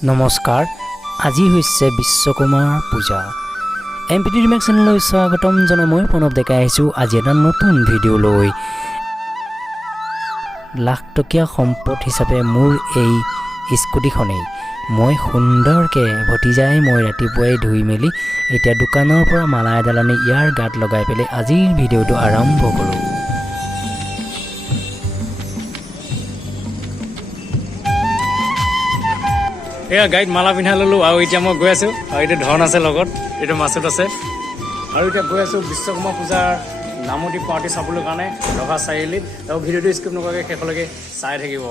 নমস্কাৰ আজি হৈছে বিশ্বকৰ্মা পূজা এমপিটি ৰিমেক্স চেনেললৈ স্বাগতম জনাই মই প্ৰণৱ ডেকা আহিছোঁ আজি এটা নতুন ভিডিঅ' লৈ লাখ টকীয়া সম্পদ হিচাপে মোৰ এই স্কুটিখনেই মই সুন্দৰকৈ ভতিজাই মই ৰাতিপুৱাই ধুই মেলি এতিয়া দোকানৰ পৰা মালা এডাল আনি ইয়াৰ গাত লগাই পেলাই আজিৰ ভিডিঅ'টো আৰম্ভ কৰোঁ এয়া গাইড মালা পিন্ধা ললো আৰু এতিয়া মই গৈ আছো আৰু এতিয়া ধন আছে লগত এইটো মাছুত আছে আৰু এতিয়া গৈ আছো বিশ্বকৰ্মা পূজাৰ নামতি পাৰ্টি চাবলৈ কাৰণে ৰভা চাৰিআলিত আৰু ভিডিঅ'টো স্কিপ নকৰাকৈ শেষলৈকে চাই থাকিব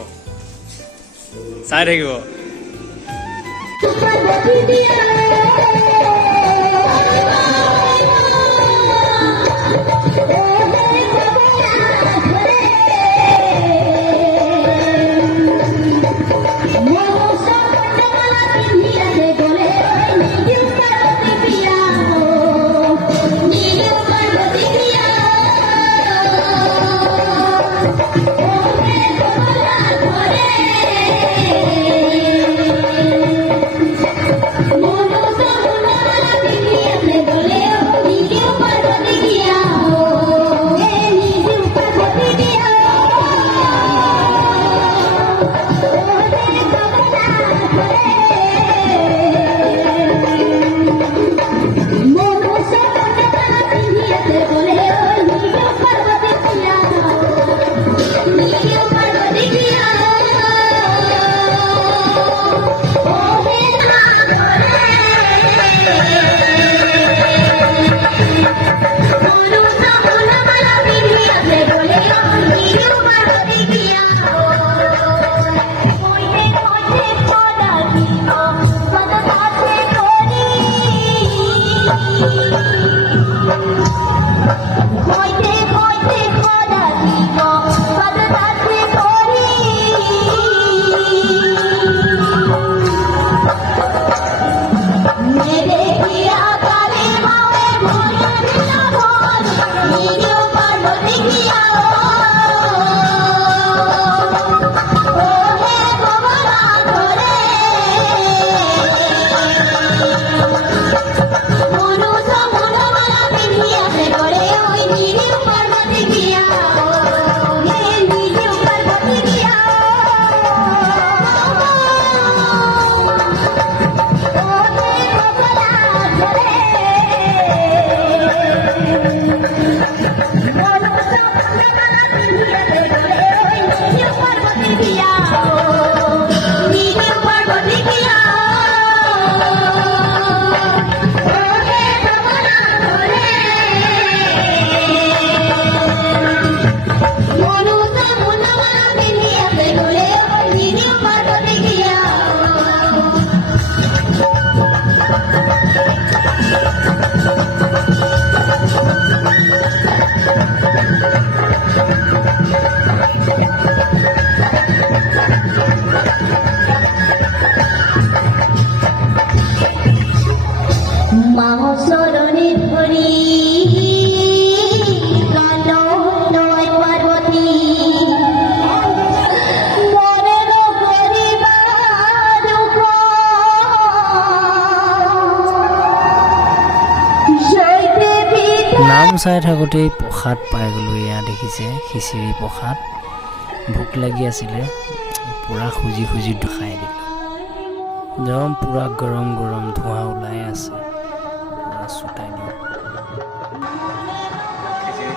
নাম চাই থাকোঁতেই প্ৰসাদ পাই গ'লোঁ এয়া দেখিছে খিচিৰি প্ৰসাদ ভোক লাগি আছিলে পূৰা খুজি খাই দিলোঁ একদম পূৰা গৰম ধোঁৱা ওলাই আছে পূৰা চুটাই দিওঁ খিচিৰি